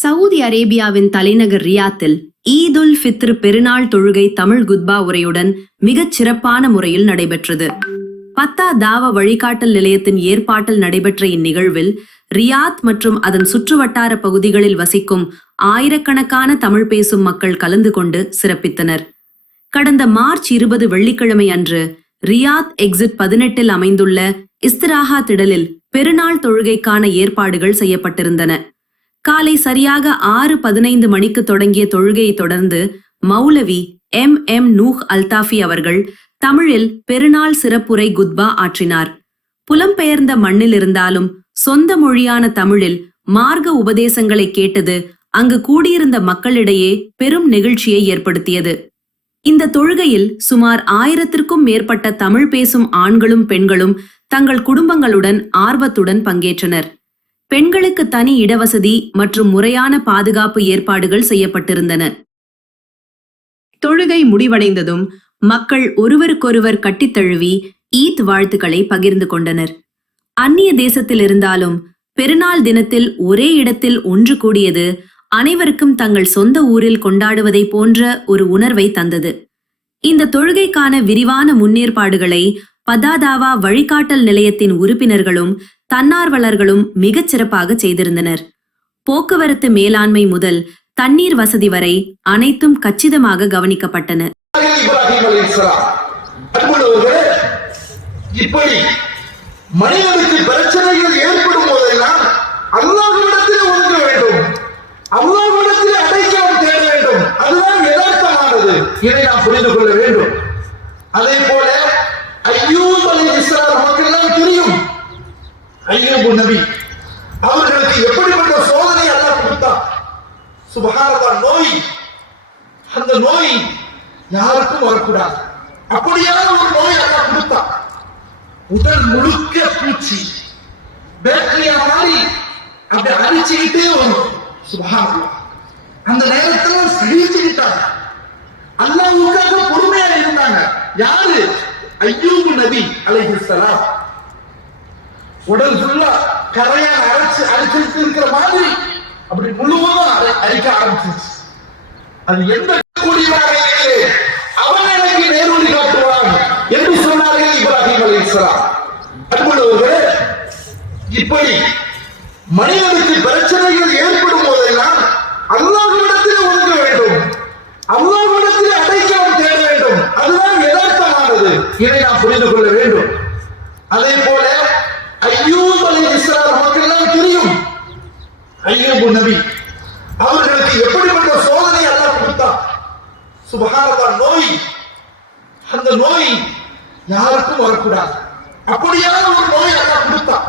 Saudi அரேபியாவின் தலைநகர் ரியாத்தில் ஈத் உல் ஃபித்ர் பெருநாள் தொழுகை தமிழ் குத்பா உரையுடன் மிகச் சிறப்பான முறையில் நடைபெற்றது. பத்தா தாவா வழிகாட்டல் நிலையத்தின் ஏற்பாட்டில் நடைபெற்ற இந்நிகழ்வில் ரியாத் மற்றும் அதன் சுற்றுவட்டார பகுதிகளில் வசிக்கும் ஆயிரக்கணக்கான தமிழ் பேசும் மக்கள் கலந்து கொண்டு சிறப்பித்தனர். கடந்த மார்ச் 20 வெள்ளிக்கிழமை அன்று ரியாத் எக்ஸிட் 18 அமைந்துள்ள இஸ்திராஹா திடலில் பெருநாள் தொழுகைக்கான ஏற்பாடுகள் செய்யப்பட்டிருந்தன. காலை சரியாக 6:15 மணிக்கு தொடங்கிய தொழுகையை தொடர்ந்து மௌலவி M நூஹ் அல்தாஃபி அவர்கள் தமிழில் பெருநாள் சிறப்புரை குத்பா ஆற்றினார். புலம்பெயர்ந்த மண்ணில் இருந்தாலும் சொந்த மொழியான தமிழில் மார்க்க உபதேசங்களை கேட்டது அங்கு கூடியிருந்த மக்களிடையே பெரும் நெகிழ்ச்சியை ஏற்படுத்தியது. இந்த தொழுகையில் சுமார் 1000க்கும் மேற்பட்ட தமிழ் பேசும் ஆண்களும் பெண்களும் தங்கள் குடும்பங்களுடன் ஆர்வத்துடன் பங்கேற்றனர். பெண்களுக்கு தனி இடவசதி மற்றும் முறையான பாதுகாப்பு ஏற்பாடுகள் செய்யப்பட்டிருந்தன. தொழுகை முடிவடைந்ததும் மக்கள் ஒருவருக்கொருவர் கட்டித்தழுவி ஈத் வாழ்த்துக்களை பகிர்ந்து கொண்டனர். அந்நிய தேசத்தில் இருந்தாலும் பெருநாள் தினத்தில் ஒரே இடத்தில் ஒன்று கூடியது அனைவருக்கும் தங்கள் சொந்த ஊரில் கொண்டாடுவதை போன்ற ஒரு உணர்வை தந்தது. இந்த தொழுகைக்கான விரிவான முன்னேற்பாடுகளை பதாதாவா வழிகாட்டல் நிலையத்தின் உறுப்பினர்களும் தன்னார்வலர்களும் மிகச் சிறப்பாக செய்திருந்தனர். போக்குவரத்து மேலாண்மை முதல் தண்ணீர் வசதி வரை அனைத்தும் கச்சிதமாக கவனிக்கப்பட்டன. இப்படி மனிதனுக்கு பிரச்சனைகள் ஏற்படும் போதெல்லாம் அல்லாஹ்விடத்தில் ஒதுங்க வேண்டும், அல்லாஹ்விடத்தில் அடைக்கலம் தேட வேண்டும். அதுதான் யதார்த்தமானது. இதை நாம் புரிந்து கொள்ள வேண்டும். அதே போல அய்யூப் அலைஹிஸ்ஸலாம் நமக்கு எல்லாம் தெரியும். அய்யூப் நபி அவர்களுக்கு எப்படிப்பட்ட சோதனை அல்லாஹ் கொடுத்தார். சுப்ஹானல்லாஹ், நோய், அந்த நோய் யாருக்கும் வரக்கூடாது. அப்படியான ஒரு நோய் அல்லாஹ் கொடுத்தார். உடல் முழுக்க பூச்சி, பேக்டீரியா மாதிரி அப்படி அரிச்சுக்கிட்டே வரும். சுப்ஹானல்லாஹ், அந்த நேரத்துல சகிச்சுக்கிட்டாங்க. அல்லாஹ்வுக்காக பொறுமையா இருந்தாங்க. யாரு? அய்யூப் நபி அலைஹிஸ்ஸலாம். உடல் ஃபுல்லா கரையான் அரைச்சிட்டு இருக்கிற மாதிரி அப்படி முழுவதும் அரிக்க ஆரம்பிச்சிருச்சு. அது எந்த கூடியவராக அவன் எனக்கு நேர்வழி காட்டுவான் என்று சொன்னார்கள் இப்ராஹிம் அலைஹிஸ்ஸலாம். அன்புள்ளவர்களே, இப்படி மனிதனுக்கு பிரச்சனைகள் ஏற்படும் போதெல்லாம் அல்லாஹ்விடத்தில் ஒதுங்க வேண்டும், அல்லாஹ்விடத்தில் அடைக்கலம் தேட வேண்டும். அதுதான் யதார்த்தமானது. இதை நாம் புரிந்து கொள்ள வேண்டும். அதே போல அய்யூப் அலைஹிஸ்ஸலாம் நமக்கு எல்லாம் தெரியும். அய்யூப் நபி அவர்களுக்கு எப்படிப்பட்ட சோதனை அல்லாஹ் கொடுத்தார். சுப்ஹானல்லாஹ், நோய், அந்த நோய் யாருக்கும் வரக்கூடாது. அப்படியான ஒரு நோய் அல்லாஹ் கொடுத்தார்.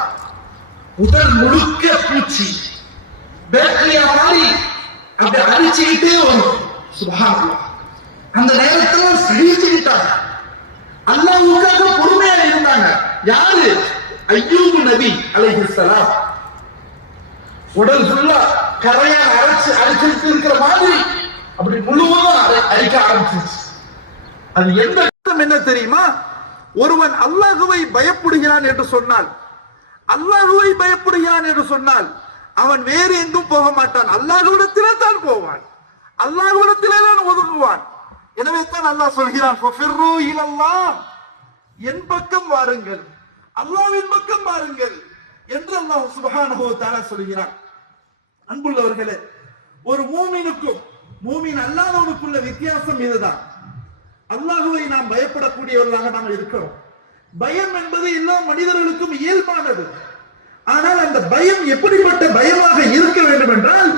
உடல் முழுக்க பூச்சி, பேக்டீரியா மாதிரி அப்படி அரிச்சுக்கிட்டே வரும். சுப்ஹானல்லாஹ், அந்த நேரத்துல சகிச்சுக்கிட்டாங்க. அல்லாஹ்வுக்காக பொறுமையா இருந்தாங்க. யாரு? அய்யூப் நபி அலைஹிஸ்ஸலாம். உடல் ஃபுல்லா கரையான் அரைச்சிட்டு இருக்கிற மாதிரி அப்படி முழுவதும் அரிக்க ஆரம்பிச்சிருச்சு. அது எந்த அர்த்தம் என்ன தெரியுமா? ஒருவன் அல்லாஹ்வை பயப்படுகிறான் என்று சொன்னால், அல்லாஹ்வை பயப்படுகிறான் என்று சொன்னால் அவன் வேறு எங்கும் போக மாட்டான், அல்லாஹ்விடத்திலே தான் போவான், அல்லாஹ்விடத்திலே தான் ஒதுங்குவான். எனவே தான் அல்லாஹ் சொல்கிறான், ஃபஃபிர்ரு இலல்லாஹ், என் பக்கம் வாருங்கள், அல்லாஹ்வின் பக்கம் வாருங்கள் என்று அல்லாஹ் சுப்ஹானஹு வ தஆலா சொல்கிறான். அன்புள்ளவர்களே, ஒரு மூமினுக்கும் மூமின் அல்லாதவனுக்குள்ள வித்தியாசம் இதுதான். அல்லாஹ்வை நாம் பயப்படக்கூடியவர்களாக நாம் இருக்கிறோம். பயம் என்பது எல்லா மனிதர்களுக்கும் இயல்பானது. ஆனால் அந்த பயம் எப்படிப்பட்ட பயமாக இருக்க வேண்டும் என்றால்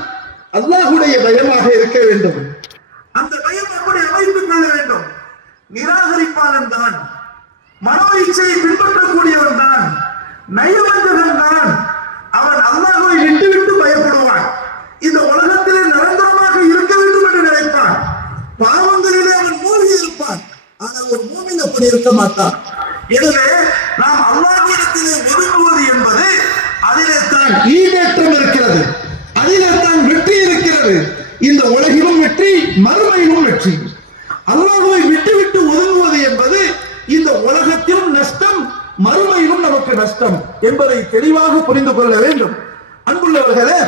அல்லாஹ்வுடைய பயமாக இருக்க வேண்டும். அந்த பயம் எப்படி அமைத்துக் கொள்ள வேண்டும்? நிராகரிப்பாளன் தான், மனோ இச்சையை பின்பற்றக்கூடியவன் தான், நயவஞ்சகன் தான். அவன் அல்லாஹ்வை விட்டுவிட்டு பயப்படுவான். இந்த உலகத்திலே நிரந்தரமாக இருக்க வேண்டும் என்று நினைப்பான். பாவங்களிலே அவன் மூழ்கி இருப்பான். ஆனால் ஒரு மூமின் அப்படி இருக்க மாட்டான். எனவே நாம் அல்லாஹ்விடத்திலே ஒதுங்குவது என்பது அதிலே தான் ஈடேற்றம் இருக்கிறது, அதிலே தான் வெற்றி இருக்கிறது. இந்த உலகிலும் வெற்றி, மறுமையிலும் வெற்றி. அல்லாஹ்வை விட்டுவிட்டு ஒதுங்குவது என்பது இந்த உலகத்திலும் நஷ்டம், மறுமையிலும் நமக்கு நஷ்டம் என்பதை தெளிவாக புரிந்து கொள்ள வேண்டும். அன்புள்ளவர்களே,